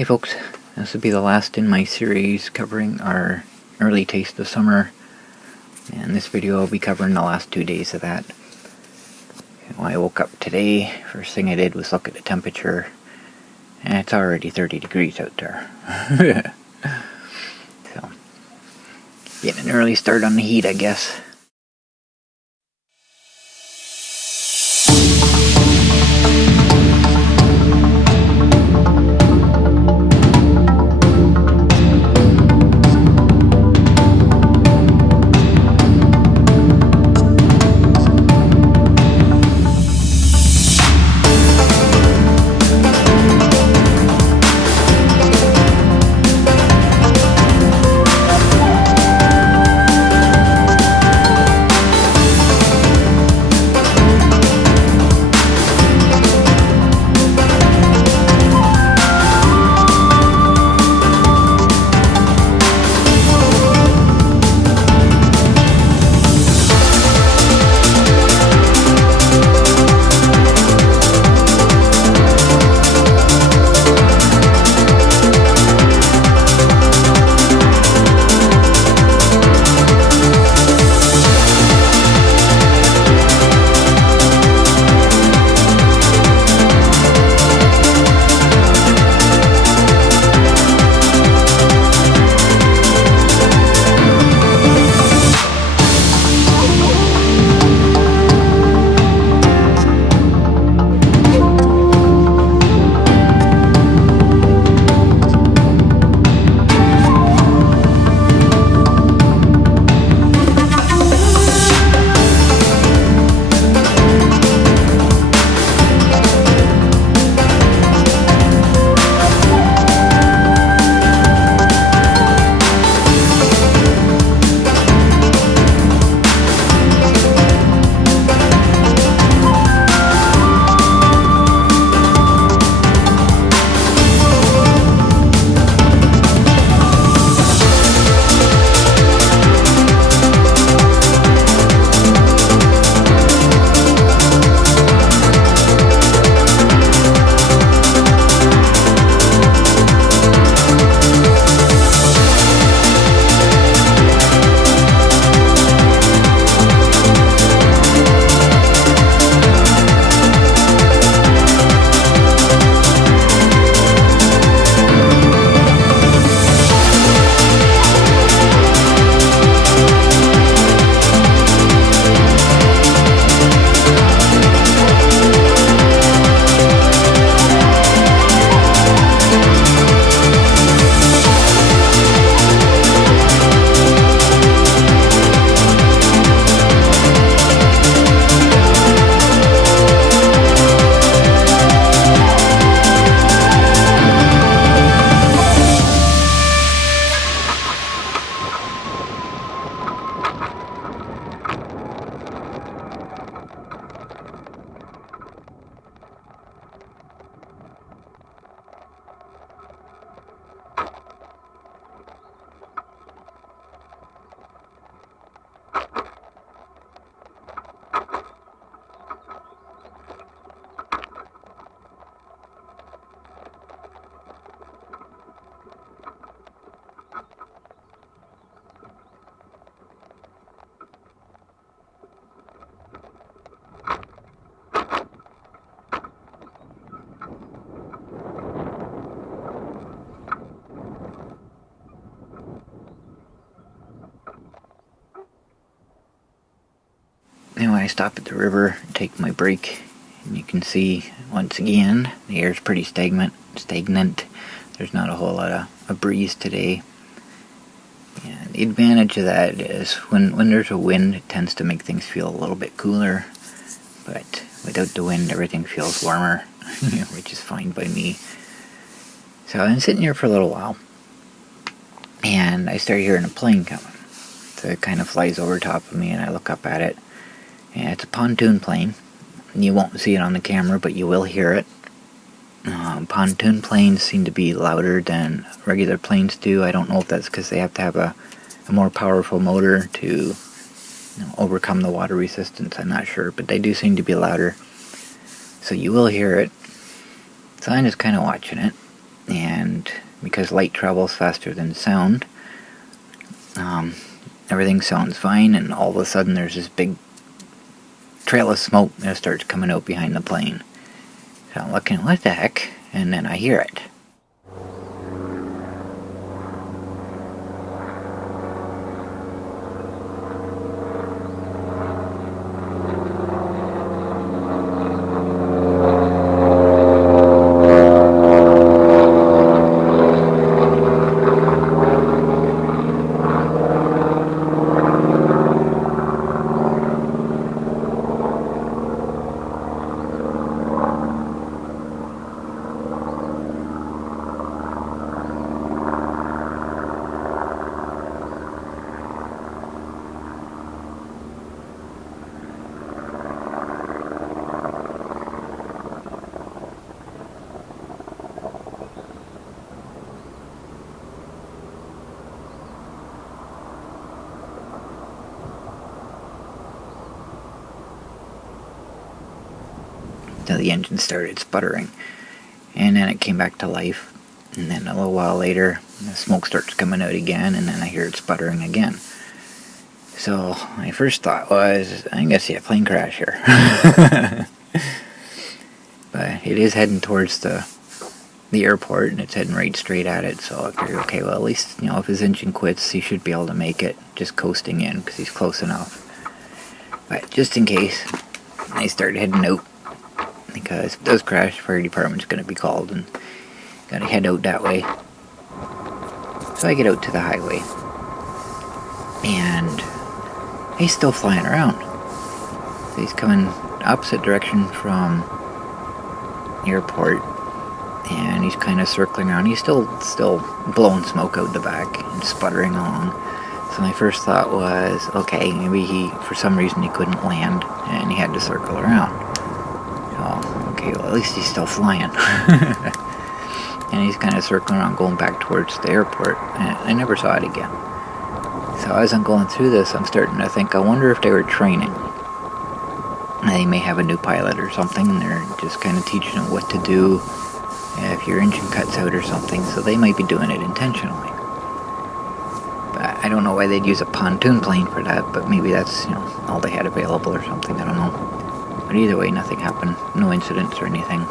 Hey folks, this will be the last in my series covering our early taste of summer, and this video will be covering the last 2 days of that. When I woke up today, first thing I did was look at the temperature, and it's already 30 degrees out there. So, getting an early start on the heat, I guess. Anyway, I stop at the river, take my break, and you can see, once again, the air's pretty stagnant. There's not a whole lot of breeze today. And the advantage of that is when there's a wind, it tends to make things feel a little bit cooler. But without the wind, everything feels warmer, which is fine by me. So I'm sitting here for a little while, and I start hearing a plane coming. So it kind of flies over top of me, and I look up at it. And it's a pontoon plane. You won't see it on the camera, but you will hear it. Pontoon planes seem to be louder than regular planes do. I don't know if that's because they have to have a more powerful motor to overcome the water resistance. I'm not sure, but they do seem to be louder. So you will hear it. So I'm just kind of watching it. and because light travels faster than sound, everything sounds fine, and all of a sudden there's this big trail of smoke that starts coming out behind the plane. So I'm looking, what the heck? And then I hear it. So the engine started sputtering, and then it came back to life, and then a little while later the smoke starts coming out again, and then I hear it sputtering again. So my first thought was, I think I see a plane crash here. But it is heading towards the airport, and it's heading right straight at it, so I figured, okay, well, at least, if his engine quits, he should be able to make it just coasting in, because he's close enough. But just in case, I started heading out, because if it does crash, the fire department's going to be called, and gotta head out that way. So I get out to the highway, and he's still flying around. So he's coming opposite direction from the airport, and he's kind of circling around. He's still blowing smoke out the back and sputtering along. So my first thought was, okay, maybe for some reason he couldn't land, and he had to circle around. Okay, well, at least he's still flying. And he's kind of circling around, going back towards the airport, and I never saw it again. So as I'm going through this, I'm starting to think, I wonder if they were training. They may have a new pilot or something, and they're just kind of teaching him what to do if your engine cuts out or something, so they might be doing it intentionally. But I don't know why they'd use a pontoon plane for that, but maybe that's, all they had available or something, I don't know. But either way, nothing happened, no incidents or anything.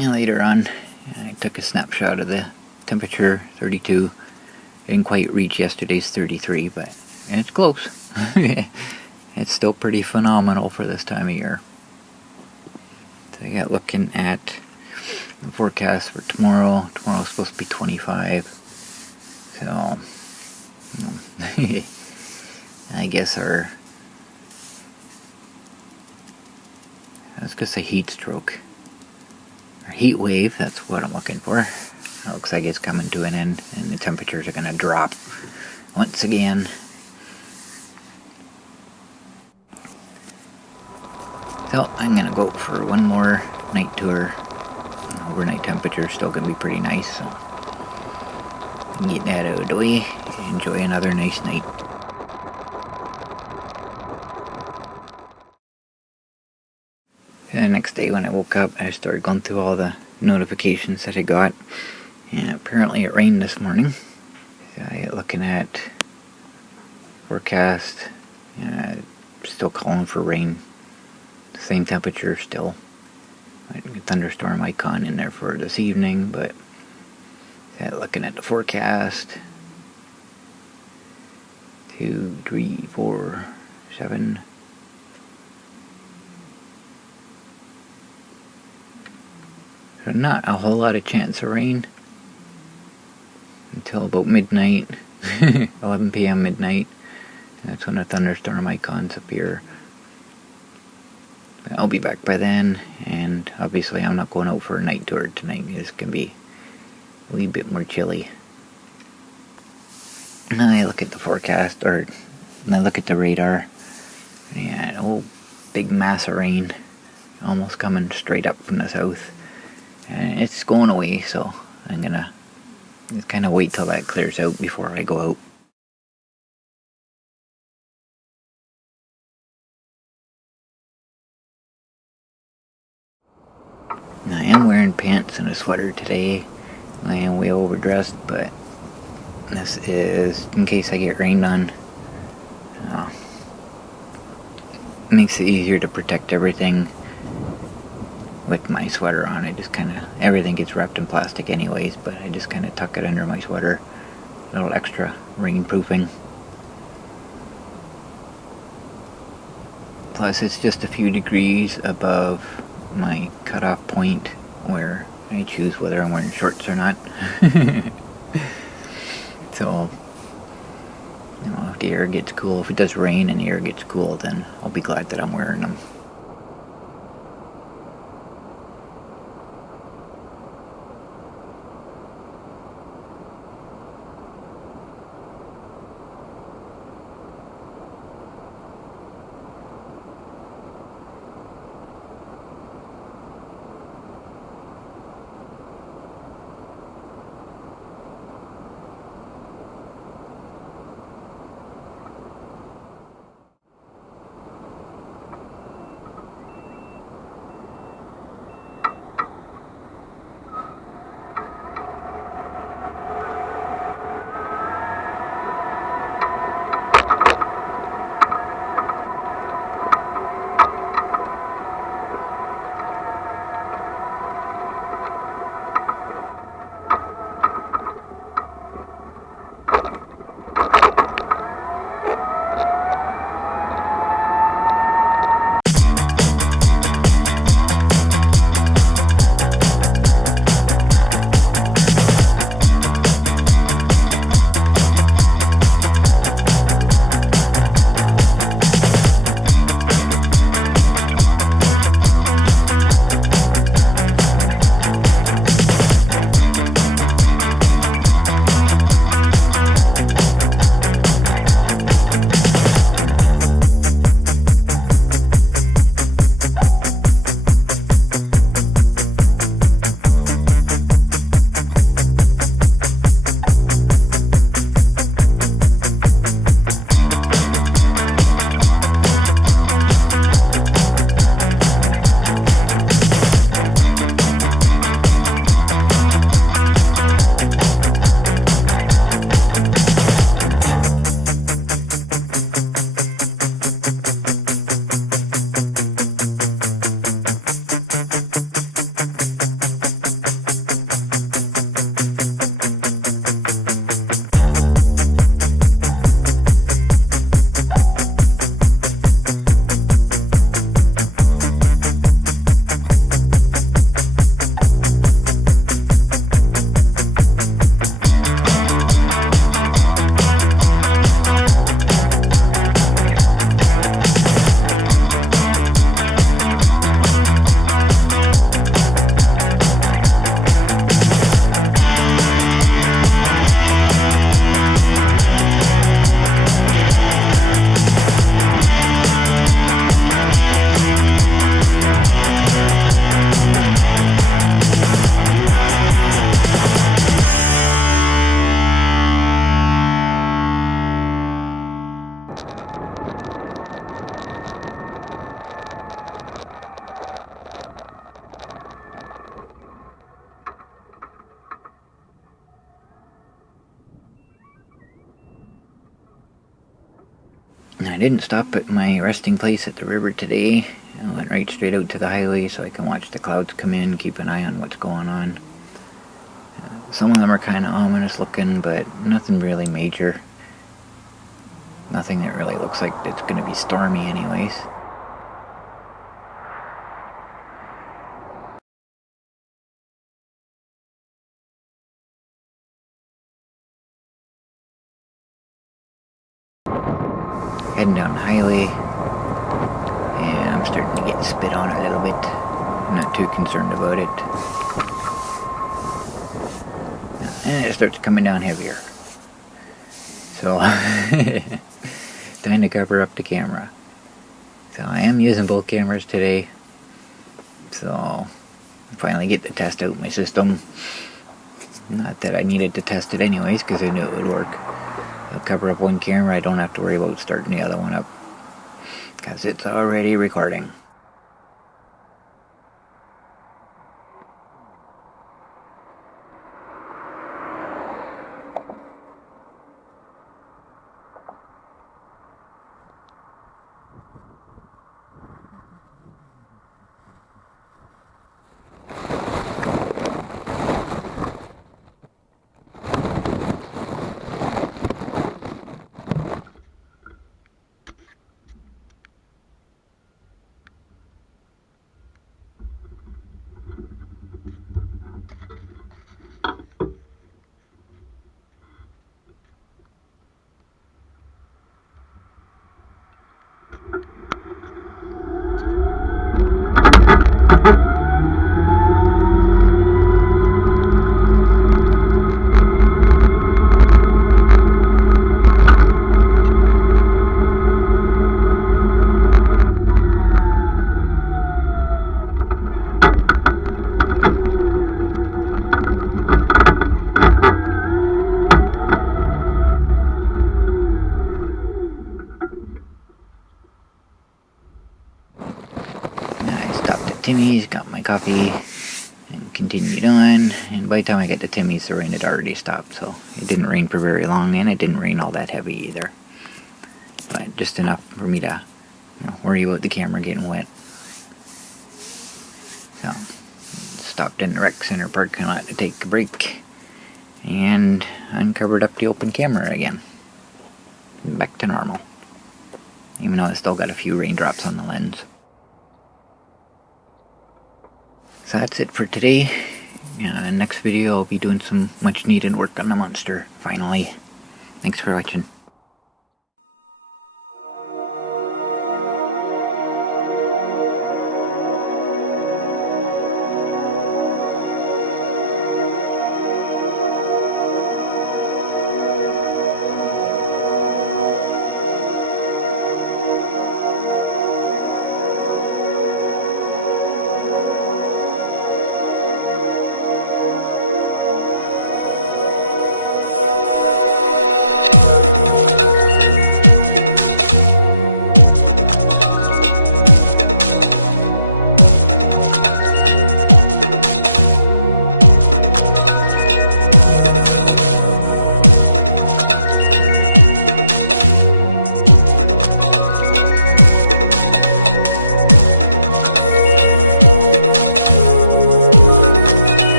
And later on, I took a snapshot of the temperature, 32. Didn't quite reach yesterday's 33, but it's close. It's still pretty phenomenal for this time of year. So I got looking at the forecast for tomorrow. Tomorrow's supposed to be 25. So, I guess I was gonna say heat stroke. Or heat wave, that's what I'm looking for. It looks like it's coming to an end, and the temperatures are gonna drop once again. So I'm gonna go for one more night tour. Overnight temperature is still gonna be pretty nice, so get that out of the way and enjoy another nice night. And the next day when I woke up, I started going through all the notifications that I got, and apparently it rained this morning. So I got looking at forecast, still calling for rain. Same temperature still. A thunderstorm icon in there for this evening, but looking at the forecast, 2, 3, 4, 7. So not a whole lot of chance of rain until about midnight, 11 p.m. midnight. That's when the thunderstorm icons appear. I'll be back by then, and obviously I'm not going out for a night tour tonight. It's going to be a wee bit more chilly. Now I look at the forecast, and I look at the radar, and big mass of rain, almost coming straight up from the south. And it's going away, so I'm going to just kind of wait till that clears out before I go out. I am wearing pants and a sweater today. I am way overdressed, but this is in case I get rained on. Makes it easier to protect everything with my sweater on. Everything gets wrapped in plastic anyways, but I just kind of tuck it under my sweater. A little extra rainproofing. Plus it's just a few degrees above my cutoff point where I choose whether I'm wearing shorts or not. So, if the air gets cool, if it does rain and the air gets cool, then I'll be glad that I'm wearing them. I didn't stop at my resting place at the river today. I went right straight out to the highway so I can watch the clouds come in, keep an eye on what's going on. Some of them are kind of ominous looking, but nothing really major. Nothing that really looks like it's going to be stormy anyways. Heading down the highway, and I'm starting to get spit on a little bit. I'm not too concerned about it. And it starts coming down heavier. So, time to cover up the camera. So I am using both cameras today. So, I finally get to test out my system. Not that I needed to test it anyways, because I knew it would work. I'll cover up one camera, I don't have to worry about starting the other one up, because it's already recording. Timmy's, got my coffee, and continued on. And by the time I get to Timmy's, the rain had already stopped, so it didn't rain for very long, and it didn't rain all that heavy either. But just enough for me to worry about the camera getting wet. So, stopped in the rec center parking lot to take a break, and uncovered up the open camera again. Back to normal. Even though it's still got a few raindrops on the lens. So that's it for today. Next video I'll be doing some much needed work on the monster, finally. Thanks for watching.